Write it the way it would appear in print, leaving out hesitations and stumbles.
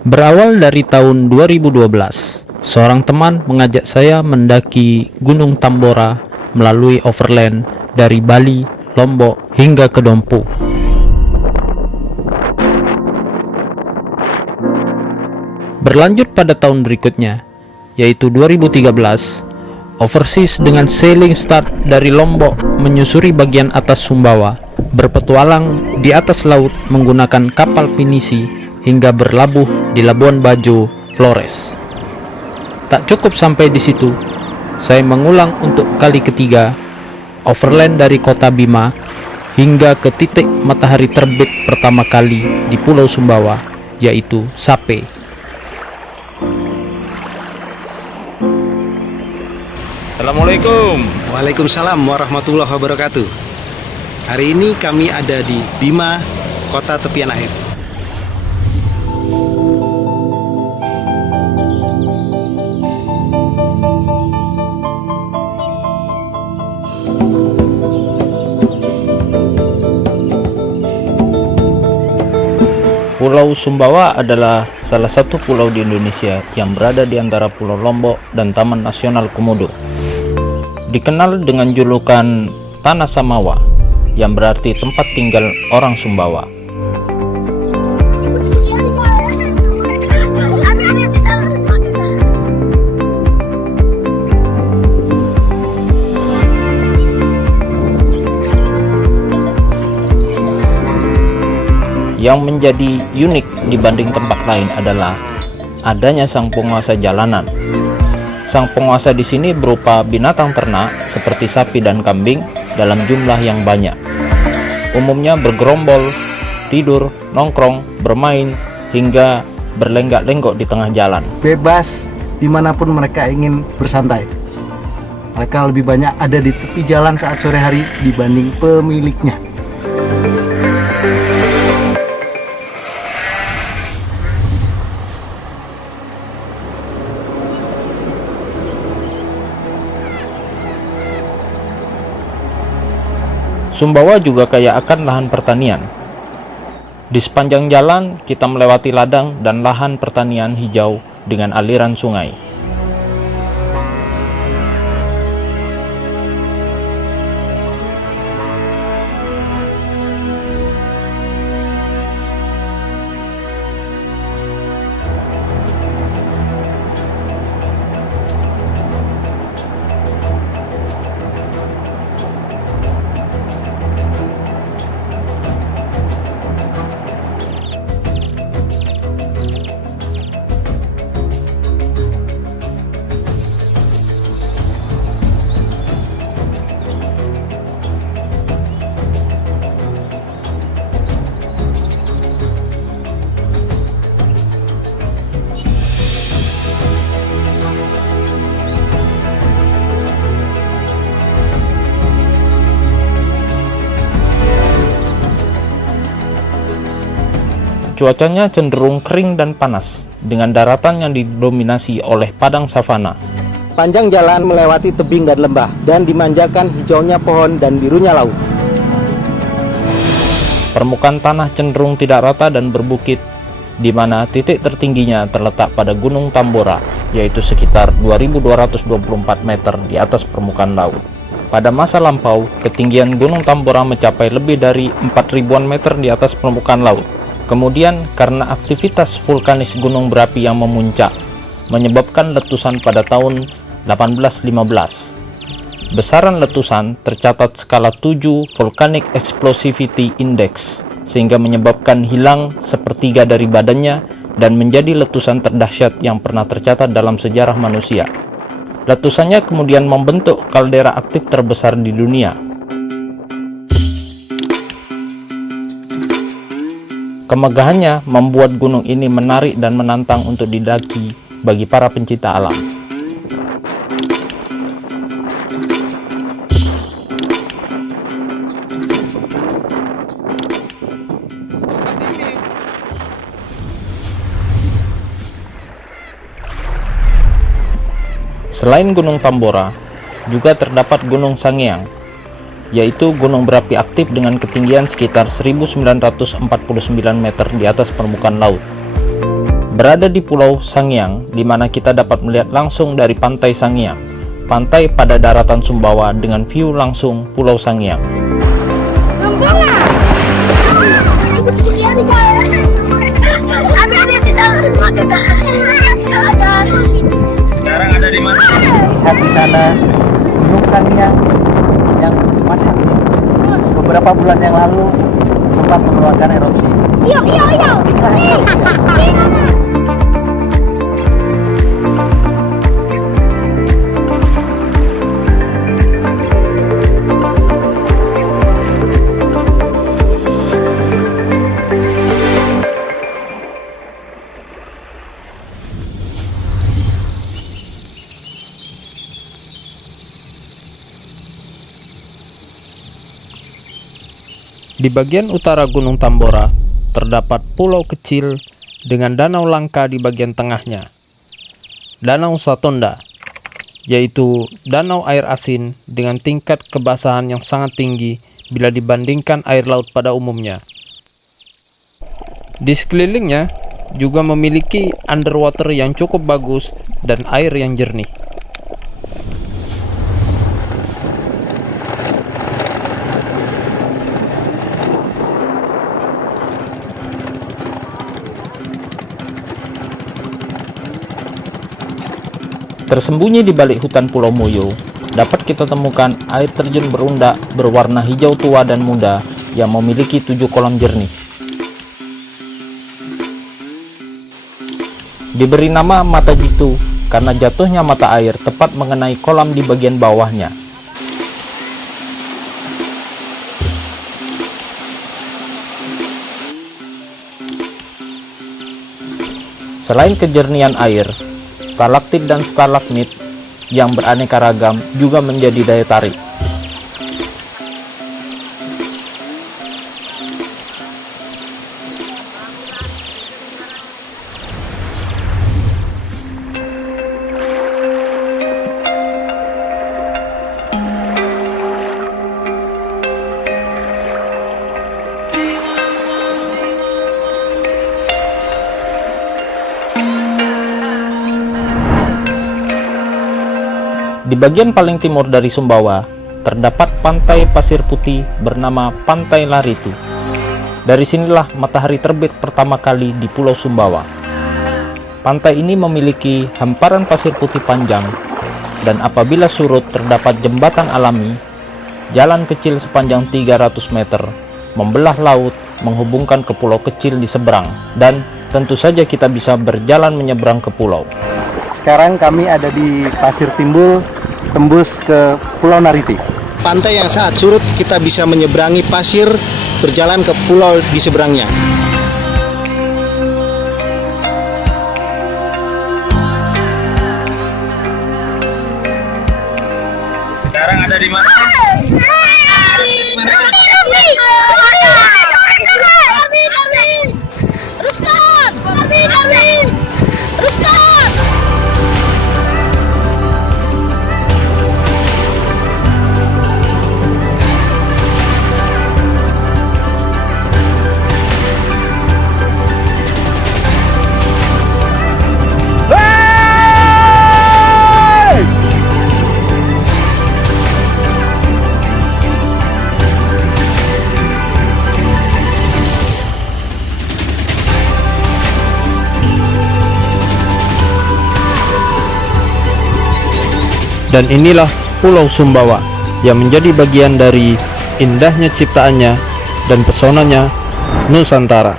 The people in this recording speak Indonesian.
Berawal dari tahun 2012, seorang teman mengajak saya mendaki Gunung Tambora melalui overland dari Bali, Lombok, hingga ke Dompu. Berlanjut pada tahun berikutnya, yaitu 2013, overseas dengan sailing start dari Lombok menyusuri bagian atas Sumbawa, berpetualang di atas laut menggunakan kapal pinisi hingga berlabuh di Labuan Bajo, Flores. Tak cukup sampai di situ, saya mengulang untuk kali ketiga, overland dari kota Bima hingga ke titik matahari terbit pertama kali di Pulau Sumbawa, yaitu Sape. Assalamualaikum. Waalaikumsalam warahmatullahi wabarakatuh. Hari ini kami ada di Bima, kota tepian air. Pulau Sumbawa adalah salah satu pulau di Indonesia yang berada di antara Pulau Lombok dan Taman Nasional Komodo. Dikenal dengan julukan Tanah Samawa, yang berarti tempat tinggal orang Sumbawa. Yang menjadi unik dibanding tempat lain adalah adanya sang penguasa jalanan. Sang penguasa di sini berupa binatang ternak seperti sapi dan kambing dalam jumlah yang banyak. Umumnya bergerombol, tidur, nongkrong, bermain, hingga berlenggak-lenggok di tengah jalan. Bebas dimanapun mereka ingin bersantai. Mereka lebih banyak ada di tepi jalan saat sore hari dibanding pemiliknya. Sumbawa juga kaya akan lahan pertanian. Di sepanjang jalan kita melewati ladang dan lahan pertanian hijau dengan aliran sungai. Cuacanya cenderung kering dan panas, dengan daratan yang didominasi oleh padang savana. Panjang jalan melewati tebing dan lembah dan dimanjakan hijaunya pohon dan birunya laut. Permukaan tanah cenderung tidak rata dan berbukit, di mana titik tertingginya terletak pada Gunung Tambora, yaitu sekitar 2.224 meter di atas permukaan laut. Pada masa lampau, ketinggian Gunung Tambora mencapai lebih dari 4.000-an meter di atas permukaan laut. Kemudian, karena aktivitas vulkanis gunung berapi yang memuncak, menyebabkan letusan pada tahun 1815. Besaran letusan tercatat skala 7 Volcanic Explosivity Index, sehingga menyebabkan hilang sepertiga dari badannya dan menjadi letusan terdahsyat yang pernah tercatat dalam sejarah manusia. Letusannya kemudian membentuk kaldera aktif terbesar di dunia. Kemegahannya membuat gunung ini menarik dan menantang untuk didaki bagi para pencinta alam. Selain Gunung Tambora, juga terdapat Gunung Sangiang, yaitu gunung berapi aktif dengan ketinggian sekitar 1949 meter di atas permukaan laut. berada di Pulau Sangiang, di mana kita dapat melihat langsung dari Pantai Sangiang, pantai pada daratan Sumbawa dengan view langsung Pulau Sangiang. Sekarang ada di mana? Lihat di sana Gunung Sangiang yang masih aktif. Beberapa bulan yang lalu sempat mengeluarkan erupsi. Di bagian utara Gunung Tambora, terdapat pulau kecil dengan danau langka di bagian tengahnya. Danau Satonda, yaitu danau air asin dengan tingkat kebasahan yang sangat tinggi bila dibandingkan air laut pada umumnya. Di sekelilingnya juga memiliki underwater yang cukup bagus dan air yang jernih. Tersembunyi di balik hutan Pulau Moyo, dapat kita temukan air terjun berundak berwarna hijau tua dan muda yang memiliki 7 kolam jernih. Diberi nama Mata Jitu karena jatuhnya mata air tepat mengenai kolam di bagian bawahnya. Selain kejernihan air, stalaktit dan stalagmit yang beraneka ragam juga menjadi daya tarik. Di bagian paling timur dari Sumbawa, terdapat pantai pasir putih bernama Pantai Laritu. Dari sinilah matahari terbit pertama kali di Pulau Sumbawa. Pantai ini memiliki hamparan pasir putih panjang, dan apabila surut terdapat jembatan alami, jalan kecil sepanjang 300 meter, membelah laut, menghubungkan ke pulau kecil di seberang, dan tentu saja kita bisa berjalan menyeberang ke pulau. Sekarang kami ada di Pasir Timbul, tembus ke Pulau Nariti. Pantai yang saat surut kita bisa menyeberangi pasir, berjalan ke pulau di seberangnya. Sekarang ada di mana? Dan inilah Pulau Sumbawa yang menjadi bagian dari indahnya ciptaannya dan pesonanya Nusantara.